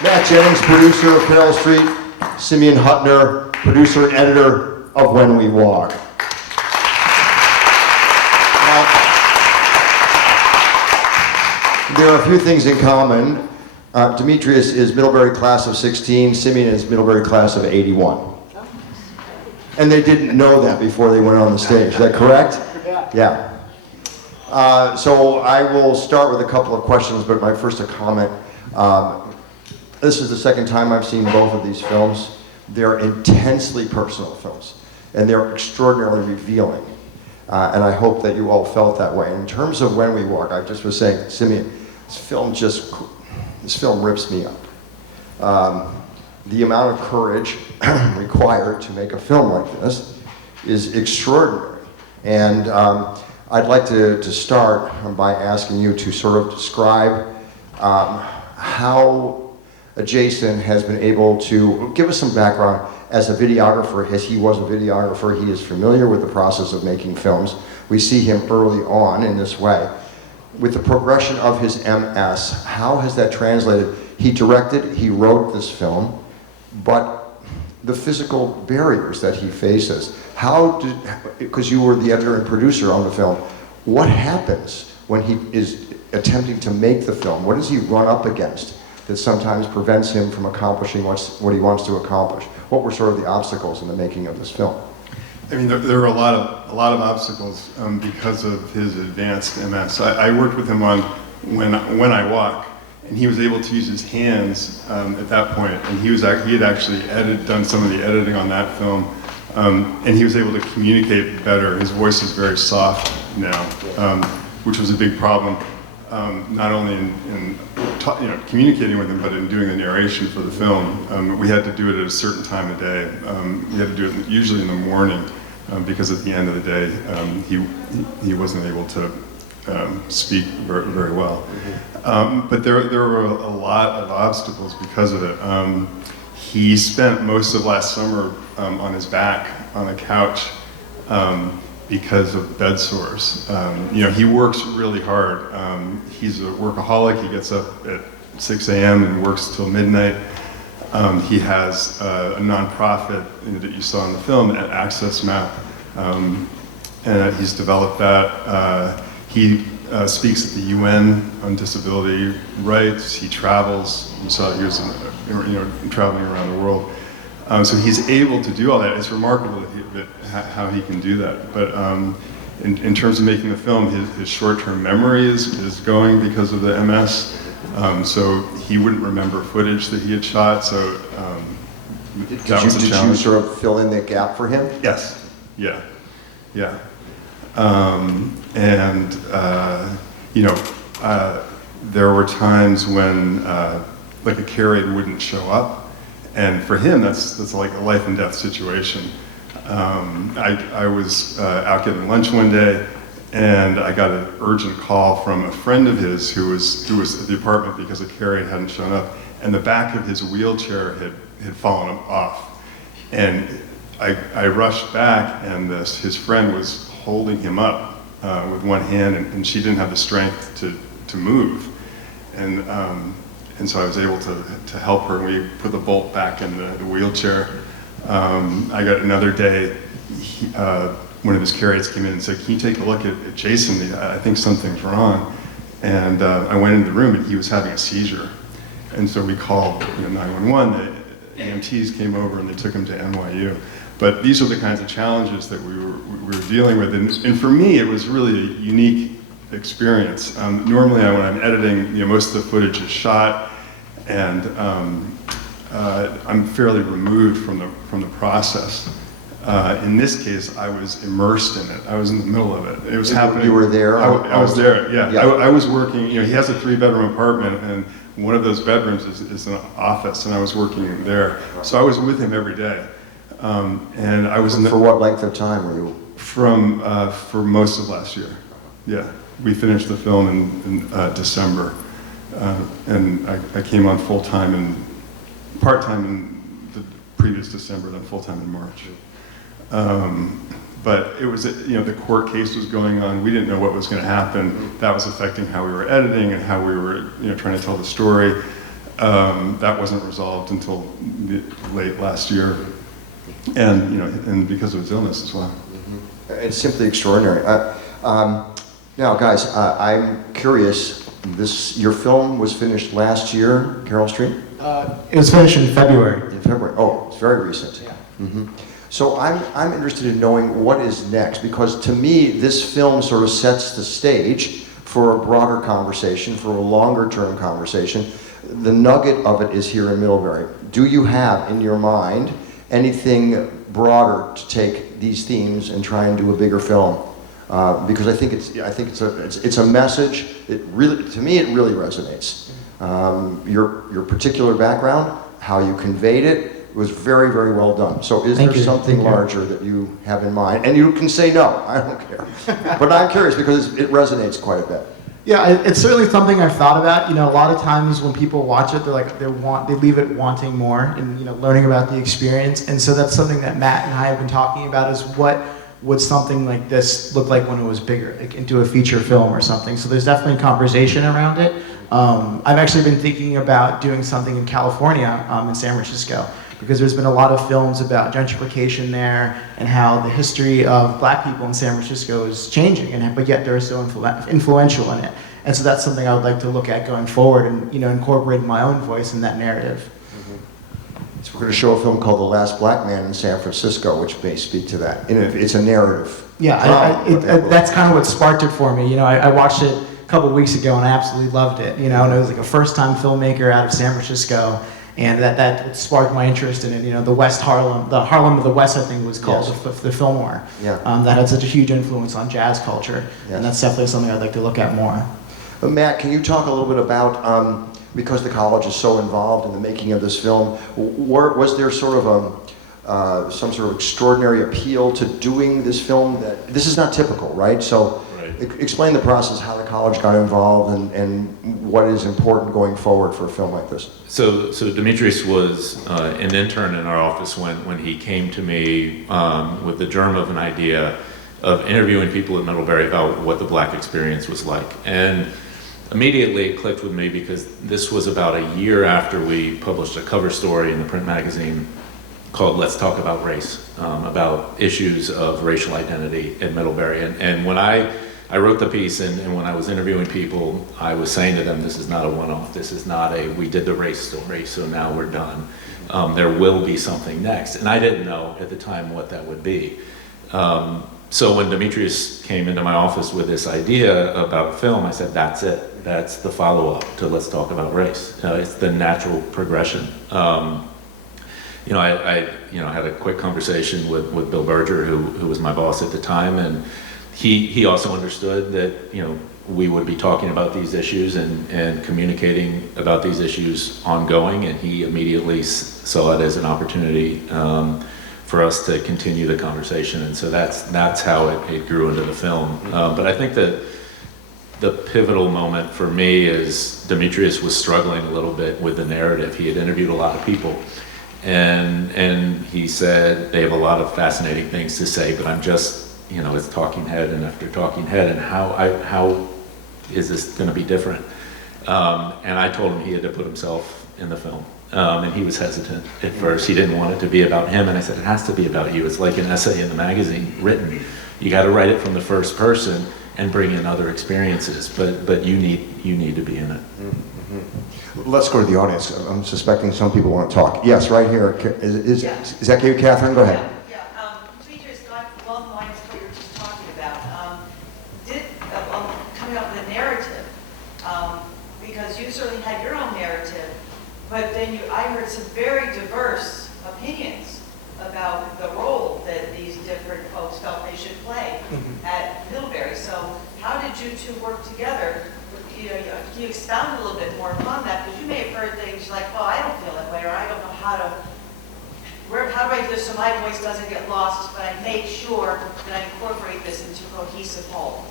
Matt Jennings, producer of Carroll Street. Simeon Hutner, producer and editor of When We Walk. Now, there are a few things in common. Demetrius is Middlebury class of 16, Simeon is Middlebury class of 81. And they didn't know that before they went on the stage, is that correct? Yeah. So I will start with a couple of questions, but my first a comment. This is the second time I've seen both of these films. They're intensely personal films, and they're extraordinarily revealing. And I hope that you all felt that way. In terms of When We Walk, I just was saying, Simeon, this film rips me up. The amount of courage required to make a film like this is extraordinary. And I'd like to start by asking you to sort of describe how Jason has been able to give us some background as a videographer. As he was a videographer, he is familiar with the process of making films. We see him early on in this way. With the progression of his MS, how has that translated? He directed, he wrote this film, but the physical barriers that he faces, because you were the editor and producer on the film, what happens when he is attempting to make the film? What does he run up against that sometimes prevents him from accomplishing what he wants to accomplish? What were sort of the obstacles in the making of this film? I mean, there were a lot of obstacles because of his advanced MS. I worked with him on When I Walk, and he was able to use his hands at that point, and he had actually done some of the editing on that film, and he was able to communicate better. His voice is very soft now, which was a big problem, not only in communicating with him, but in doing the narration for the film. We had to do it at a certain time of day. We had to do it usually in the morning, because at the end of the day, he wasn't able to speak very well. But there were a lot of obstacles because of it. He spent most of last summer on his back on a couch because of bed sores. He works really hard. He's a workaholic. He gets up at 6 a.m. and works till midnight. He has a nonprofit that you saw in the film, at Access Map, and he's developed that. He speaks at the UN on disability rights. He travels. You saw he was traveling around the world. So he's able to do all that. It's remarkable how he can do that. But in terms of making the film, his short-term memory is going because of the MS. So he wouldn't remember footage that he had shot. So that was a challenge. Did you sort of fill in that gap for him? Yes. Yeah. There were times when like a carrier wouldn't show up, and for him that's like a life and death situation. I was out getting lunch one day, and I got an urgent call from a friend of his who was at the apartment because a carrier hadn't shown up, and the back of his wheelchair had fallen off, and I rushed back, and his friend was holding him up with one hand, and she didn't have the strength to move, and so I was able to help her, and we put the bolt back in the wheelchair. I got another day, one of his carriers came in and said, "Can you take a look at Jason? I think something's wrong." And I went into the room, and he was having a seizure, and so we called 911. The EMTs came over, and they took him to NYU. But these are the kinds of challenges that we were dealing with, and for me, it was really a unique experience. Normally, when I'm editing, most of the footage is shot, and I'm fairly removed from the process. In this case, I was immersed in it. I was in the middle of it. It was happening. You were there? I was there. Yeah. I was working. He has a 3-bedroom apartment, and one of those bedrooms is an office, and I was working there. So I was with him every day. And I was for what length of time were you? For most of last year. Yeah, we finished the film in December, and I came on full time and part time in the previous December, then full time in March. But it was, the court case was going on. We didn't know what was going to happen. That was affecting how we were editing and how we were, trying to tell the story. That wasn't resolved until late last year, and and because of his illness as well. It's simply extraordinary. Now, guys, I'm curious. Your film was finished last year, Carol Street? It was finished in February. In February. Oh, it's very recent. Yeah. So I'm interested in knowing what is next, because to me, this film sort of sets the stage for a broader conversation, for a longer term conversation. The nugget of it is here in Middlebury. Do you have in your mind anything broader to take these themes and try and do a bigger film? Because I think it's a message. It really, to me, it really resonates. Your particular background, how you conveyed it, was very, very well done. So is there something larger that you have in mind? And you can say no, I don't care. But I'm curious because it resonates quite a bit. Yeah, it's certainly something I've thought about. A lot of times when people watch it, they're like, they leave it wanting more and, learning about the experience. And so that's something that Matt and I have been talking about, is what would something like this look like when it was bigger, like into a feature film or something. So there's definitely a conversation around it. I've actually been thinking about doing something in California, in San Francisco, because there's been a lot of films about gentrification there and how the history of black people in San Francisco is changing, but yet they're so influential in it. And so that's something I would like to look at going forward and incorporate my own voice in that narrative. So we're going to show a film called The Last Black Man in San Francisco, which may speak to that. It's a narrative. Yeah, that's kind of what sparked it for me. I watched it a couple weeks ago and I absolutely loved it. And it was like a first-time filmmaker out of San Francisco. And that sparked my interest in it. The West Harlem, the Harlem of the West, I think was called the Fillmore. Yeah. That had such a huge influence on jazz culture. Yes. And that's definitely something I'd like to look at more. Matt, can you talk a little bit about, because the college is so involved in the making of this film, was there sort of some sort of extraordinary appeal to doing this film? This is not typical, right? So explain the process, how the college got involved, and what is important going forward for a film like this. So Demetrius was an intern in our office when he came to me with the germ of an idea of interviewing people at Middlebury about what the black experience was like. And immediately it clicked with me because this was about a year after we published a cover story in the print magazine called Let's Talk About Race, about issues of racial identity at Middlebury. And when I wrote the piece, and when I was interviewing people, I was saying to them, this is not a one-off, this is not we did the race story, so now we're done. There will be something next. And I didn't know at the time what that would be. So when Demetrius came into my office with this idea about film, I said, that's it. That's the follow-up to Let's Talk About Race. It's the natural progression. I had a quick conversation with Bill Berger, who was my boss at the time, and he also understood that we would be talking about these issues and communicating about these issues ongoing, and he immediately saw it as an opportunity for us to continue the conversation, and so that's how it grew into the film. But I think that the pivotal moment for me is Demetrius was struggling a little bit with the narrative. He had interviewed a lot of people, and he said they have a lot of fascinating things to say, but I'm just it's talking head and after talking head, and how is this going to be different? And I told him he had to put himself in the film. And he was hesitant at first. He didn't want it to be about him, and I said, it has to be about you. It's like an essay in the magazine written. You got to write it from the first person and bring in other experiences, but you need to be in it. Mm-hmm. Let's go to the audience. I'm suspecting some people want to talk. Yes, right here. Is that you, Catherine? Go ahead. Demetrius, along the lines of what you were just talking about, coming up with a narrative, because you certainly had your own narrative, but then I heard some very diverse opinions about the role that these different folks felt they should play at Middlebury. So how did you two work together? Can you expound a little bit more upon that? Because you may have heard things like, well, I don't feel that way, or I don't know how do I do this so my voice doesn't get lost, but I make sure that I incorporate this into a cohesive whole.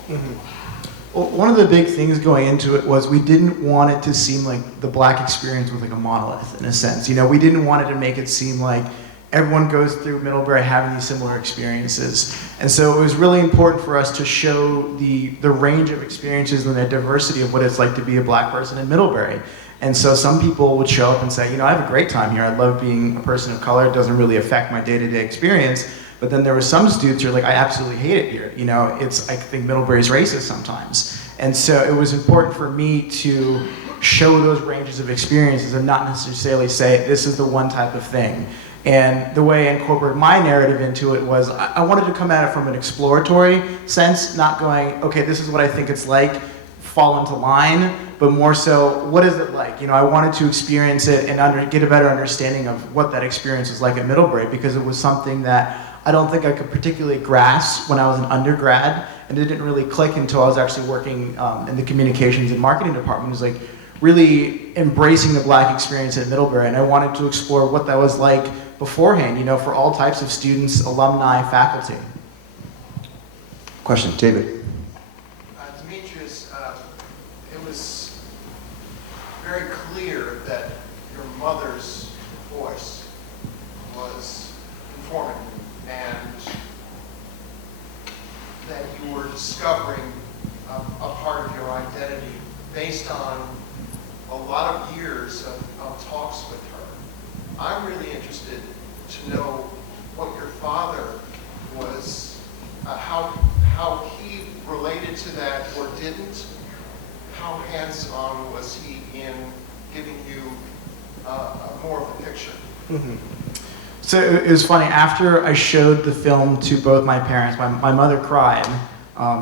Well, one of the big things going into it was we didn't want it to seem like the black experience was like a monolith in a sense. We didn't want it to make it seem like everyone goes through Middlebury having these similar experiences. And so it was really important for us to show the range of experiences and the diversity of what it's like to be a black person in Middlebury. And so some people would show up and say, I have a great time here. I love being a person of color. It doesn't really affect my day-to-day experience. But then there were some students who are like, I absolutely hate it here. I think Middlebury's racist sometimes. And so it was important for me to show those ranges of experiences and not necessarily say, this is the one type of thing. And the way I incorporated my narrative into it was, I wanted to come at it from an exploratory sense, not going, okay, this is what I think it's like, fall into line, but more so, what is it like? I wanted to experience it and get a better understanding of what that experience was like at Middlebury, because it was something that I don't think I could particularly grasp when I was an undergrad, and it didn't really click until I was actually working in the communications and marketing department. It was like really embracing the Black experience at Middlebury, and I wanted to explore what that was like beforehand, for all types of students, alumni, faculty. Question, David. Demetrius, it was very clear that your mother's voice was informing you, and that you were discovering a part of your identity based on a lot of years of talks with her. I'm really interested to know what your father was, how he related to that or didn't. How hands-on was he in giving you more of the picture? Mm-hmm. So it was funny, after I showed the film to both my parents, my mother cried.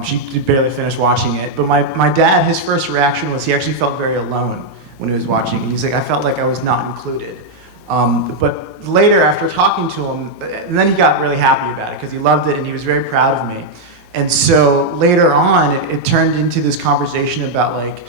She barely finished watching it. But my dad, his first reaction was he actually felt very alone when he was watching it. He's like, I felt like I was not included. But later, after talking to him, and then he got really happy about it because he loved it and he was very proud of me. And so later on, it turned into this conversation about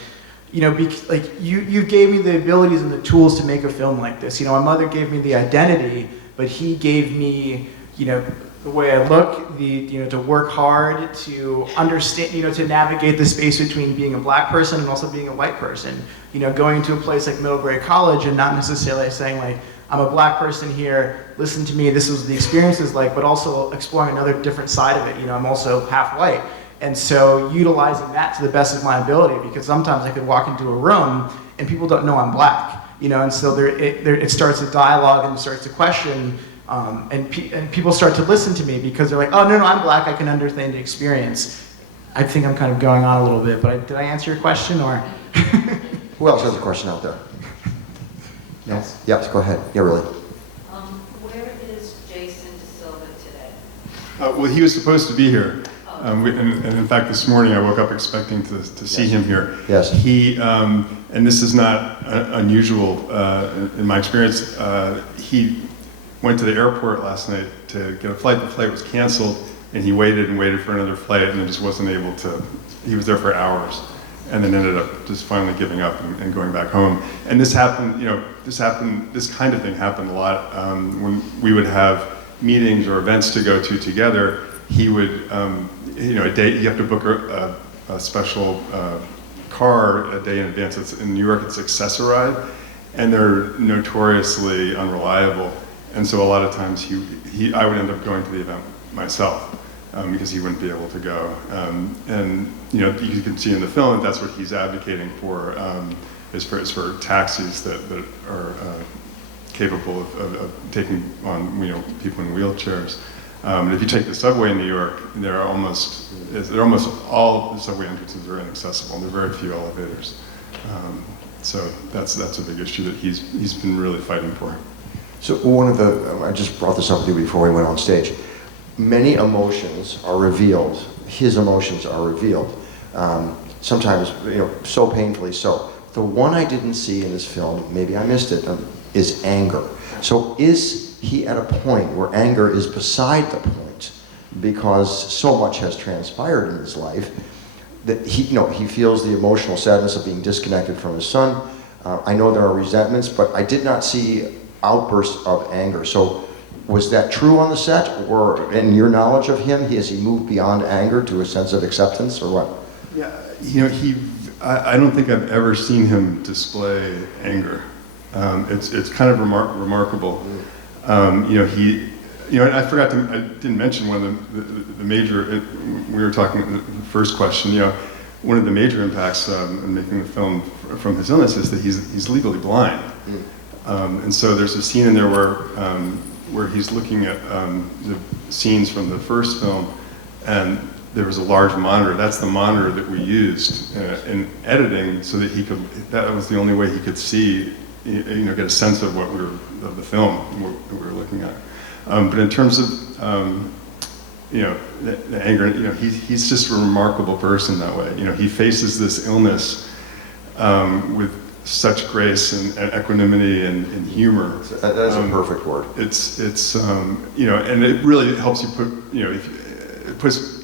you gave me the abilities and the tools to make a film like this. My mother gave me the identity, but he gave me, the way I look, to work hard, to understand, to navigate the space between being a Black person and also being a white person. Going to a place like Middlebury College and not necessarily saying I'm a Black person here, listen to me, this is the experience is like, but also exploring another different side of it. I'm also half white. And so utilizing that to the best of my ability, because sometimes I could walk into a room and people don't know I'm Black, and so it starts a dialogue and starts a question. And people start to listen to me because they're like, oh, no, I'm Black, I can understand the experience. I think I'm kind of going on a little bit, but did I answer your question, or? Who else has a question out there? Yes? Yes, go ahead. Yeah, really. Where is Jason DeSilva today? Well, he was supposed to be here. And in fact, this morning I woke up expecting to see him here. Yes. He, and this is not unusual in my experience, he went to the airport last night to get a flight. The flight was canceled, and he waited and waited for another flight, and then just wasn't able to. He was there for hours, and then ended up just finally giving up and going back home. And this happened, this kind of thing happened a lot when we would have meetings or events to go to together. He would, a day, you have to book a special car a day in advance. In New York, it's Accessoride, and they're notoriously unreliable. And so a lot of times I would end up going to the event myself because he wouldn't be able to go. And you can see in the film that that's what he's advocating for, is for taxis that are capable of taking on people in wheelchairs. If you take the subway in New York, they're almost all the subway entrances are inaccessible. There are very few elevators. So that's a big issue that he's been really fighting for. So I just brought this up with you before we went on stage. Many emotions are revealed. His emotions are revealed. Sometimes, so painfully so. The one I didn't see in this film, maybe I missed it, is anger. So is he at a point where anger is beside the point because so much has transpired in his life that he feels the emotional sadness of being disconnected from his son. I know there are resentments, but I did not see outbursts of anger. So was that true on the set, or in your knowledge of him, has he moved beyond anger to a sense of acceptance, or what? Yeah, I don't think I've ever seen him display anger. It's kind of remarkable. I forgot I didn't mention one of the major, we were talking, the first question, one of the major impacts in making the film from his illness is that he's legally blind. And so there's a scene in there where he's looking at the scenes from the first film, and there was a large monitor. That's the monitor that we used in editing, so that that was the only way he could see, get a sense of of the film what we were looking at. But in terms of the anger, he's just a remarkable person that way. He faces this illness with such grace and equanimity and humor. That is a perfect word. It's and it really helps you put, it puts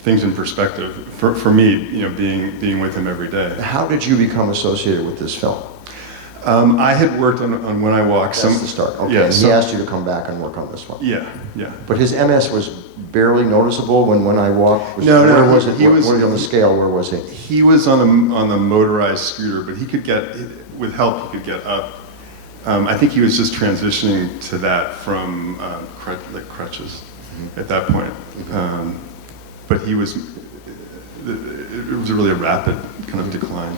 things in perspective for me, being with him every day. How did you become associated with this film? I had worked on When I Walk. That's the start. Okay, Yeah, and he asked you to come back and work on this one. Yeah. But his MS was barely noticeable when I Walk? No, where was it? he was on the scale, where was he? He was on a motorized scooter, but he could with help, he could get up. I think he was just transitioning to that from crutches at that point. But it was really a rapid kind of decline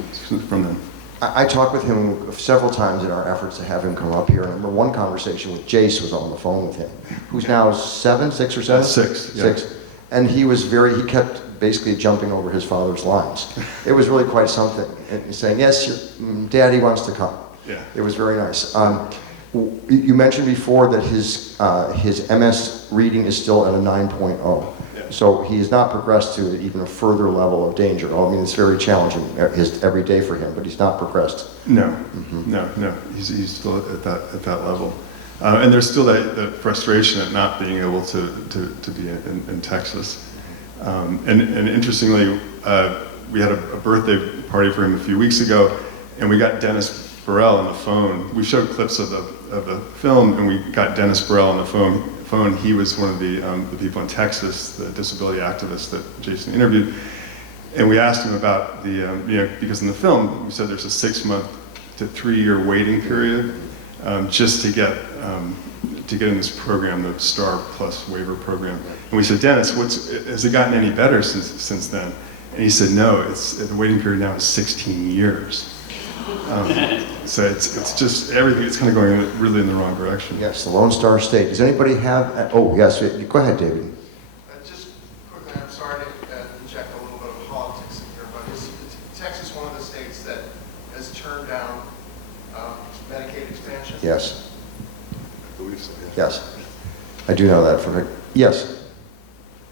from then. I talked with him several times in our efforts to have him come up here. I remember one conversation with Jace was on the phone with him, who's now 6 or 7? 6. Yeah. 6. And he kept basically jumping over his father's lines. It was really quite something. And saying, yes, Daddy wants to come. Yeah. It was very nice. You mentioned before that his MS reading is still at a 9.0. So he has not progressed to even a further level of danger. I mean, it's very challenging every day for him, but he's not progressed. No. He's still at that level, and there's still that frustration at not being able to be in Texas. And interestingly, we had a birthday party for him a few weeks ago, and we got Dennis Burrell on the phone. We showed clips of the film, and we got Dennis Burrell on the phone. He was one of the people in Texas, the disability activist that Jason interviewed, and we asked him about because in the film we said there's a 6-month to 3-year waiting period just to get in this program, the STAR Plus waiver program. And we said, Dennis, has it gotten any better since then? And he said, no, the waiting period now is 16 years. So it's just everything. It's kind of going really in the wrong direction. Yes, the Lone Star State. Does anybody have? Oh, yes. Go ahead, David. Just quickly, I'm sorry to inject a little bit of politics in here, but is Texas one of the states that has turned down Medicaid expansion? Yes. I believe so. Yes. I do know that for yes.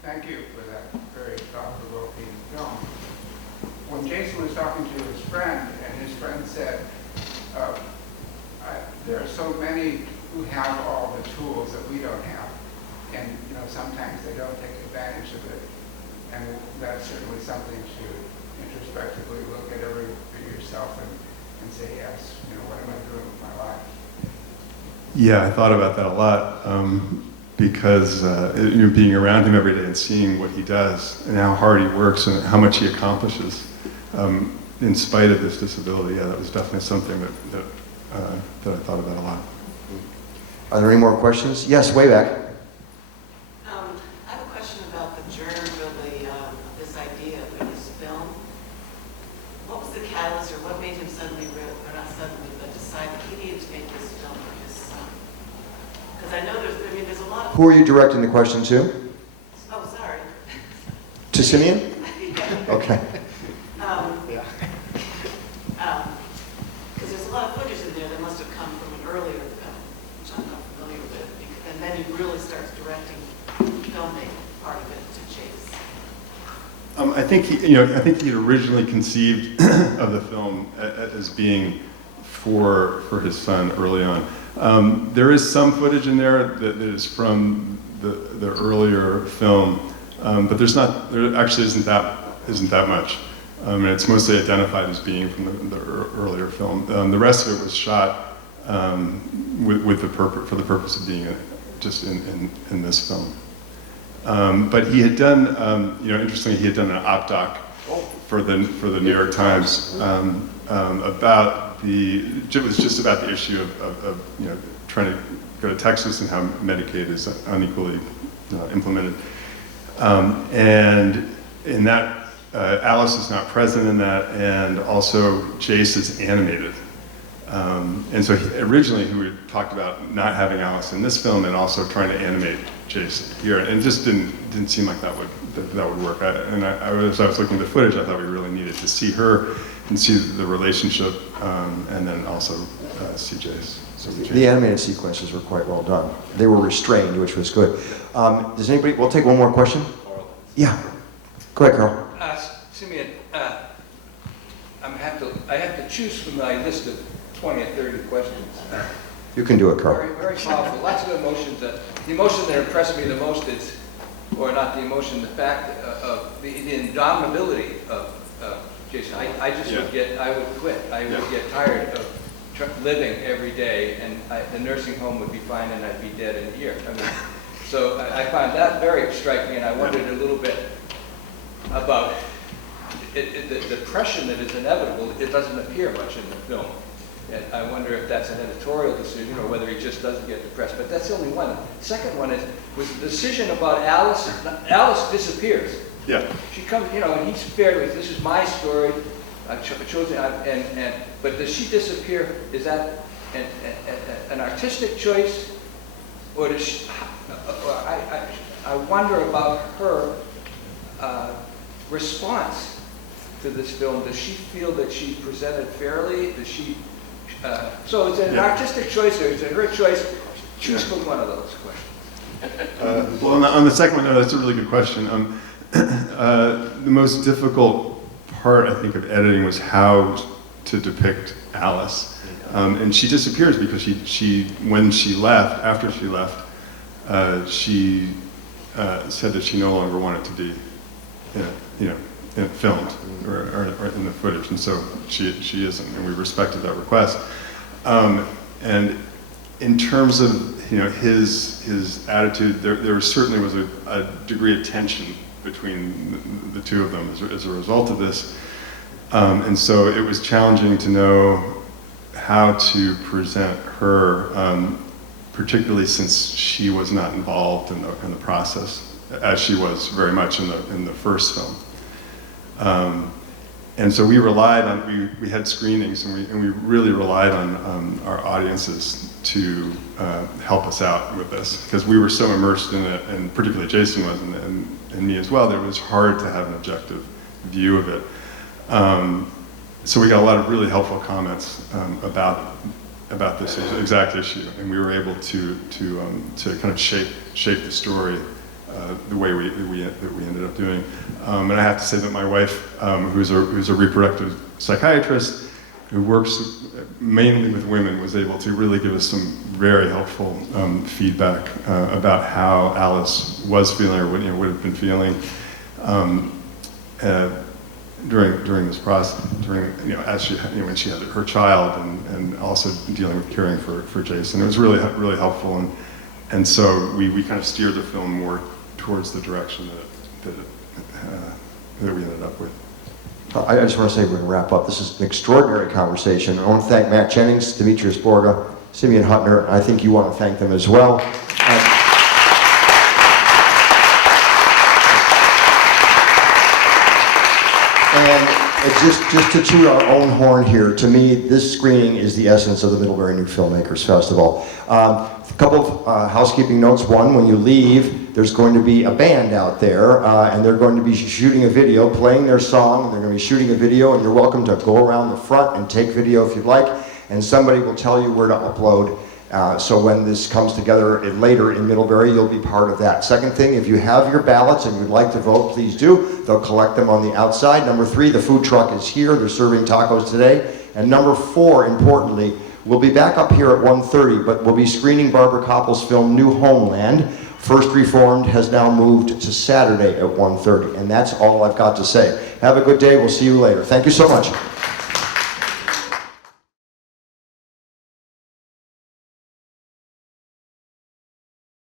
Thank you for that very thought-provoking film. When Jason was talking to his friend, and his friend said, there are so many who have all the tools that we don't have, and sometimes they don't take advantage of it, and that's certainly something to introspectively look at yourself and say, yes, what am I doing with my life? Yeah, I thought about that a lot because being around him every day and seeing what he does and how hard he works and how much he accomplishes in spite of this disability. Yeah, that was definitely something that I thought about a lot. Are there any more questions? Yes, way back. I have a question about the germ of this idea for this film. What was the catalyst, or what made him suddenly, or not suddenly, but decide that he needed to make this film for his son? Because I know there's a lot of... Who are you directing the question to? Oh, sorry. To Simeon? Yeah. Okay. Because there's a lot of footage in there that must have come from an earlier film, which I'm not familiar with, and then he really starts directing filming part of it to Chase. I think he had originally conceived of the film as being for his son early on. There is some footage in there that is from the earlier film, but there actually isn't that much. And it's mostly identified as being from the earlier film. The rest of it was shot for the purpose of being just in this film. But he had done, interestingly, he had done an op doc for the New York Times about it was just about the issue of trying to go to Texas and how Medicaid is unequally implemented. And in that Alice is not present in that, and also Jace is animated. And so originally he had talked about not having Alice in this film and also trying to animate Jace here, and it just didn't seem like that would work. As I was looking at the footage, I thought we really needed to see her and see the relationship, and then also see Jace. So The animated sequences were quite well done. They were restrained, which was good. Does anybody, we'll take one more question. Yeah, go ahead, Carl. Simeon, I have to choose from my list of 20 or 30 questions. You can do it, Carl. Very, very powerful. Lots of emotions. The emotion that impressed me the most is, or not the emotion, the fact of the indomitability of Jason. I just I would quit. I would get tired of living every day, and the nursing home would be fine, and I'd be dead in a year. I mean, so I find that very striking, and I wondered a little bit about the depression that is inevitable. It doesn't appear much in the film. And I wonder if that's an editorial decision or whether he just doesn't get depressed. But that's the only one. The second one was the decision about Alice. Alice disappears. Yeah. She comes, and he's fairly, this is my story. I've chosen, but does she disappear? Is that an artistic choice? Or does she, I wonder about her response to this film. Does she feel that she presented fairly? Does she? So is it an artistic choice, or is it her choice? Choose from one of those questions. Well, on the second one, that's a really good question. The most difficult part, I think, of editing was how to depict Alice. And she disappears because when she left, after she left, she said that she no longer wanted to be, filmed or in the footage, and so she isn't, and we respected that request. And in terms of his attitude, there certainly was a degree of tension between the two of them as a result of this, and so it was challenging to know how to present her, particularly since she was not involved in the process, as she was very much in the first film. And so we relied on, we had screenings, and we really relied on our audiences to help us out with this, because we were so immersed in it, and particularly Jason was, and me as well, that it was hard to have an objective view of it. So we got a lot of really helpful comments about this exact issue, and we were able to kind of shape the story the way we ended up doing. And I have to say that my wife, who's a reproductive psychiatrist who works mainly with women, was able to really give us some very helpful feedback about how Alice was feeling, or would have been feeling during this process, as she when she had her child, and also dealing with caring for Jason. It was really helpful, and so we kind of steered the film more towards the direction that we ended up with. I just want to say we're going to wrap up. This is an extraordinary conversation. I want to thank Matt Jennings, Demetrius Borge, Simeon Hutner. I think you want to thank them as well. And just to toot our own horn here, to me, this screening is the essence of the Middlebury New Filmmakers Festival. A couple of housekeeping notes. One, when you leave, there's going to be a band out there, and they're going to be shooting a video, playing their song, and they're going to be shooting a video, and you're welcome to go around the front and take video if you'd like, and somebody will tell you where to upload. So when this comes together later in Middlebury, you'll be part of that. Second thing, if you have your ballots and you'd like to vote, please do. They'll collect them on the outside. Number 3, the food truck is here. They're serving tacos today. And number 4, importantly, we'll be back up here at 1:30, but we'll be screening Barbara Koppel's film New Homeland. First Reformed has now moved to Saturday at 1:30, and that's all I've got to say. Have a good day. We'll see you later. Thank you so much.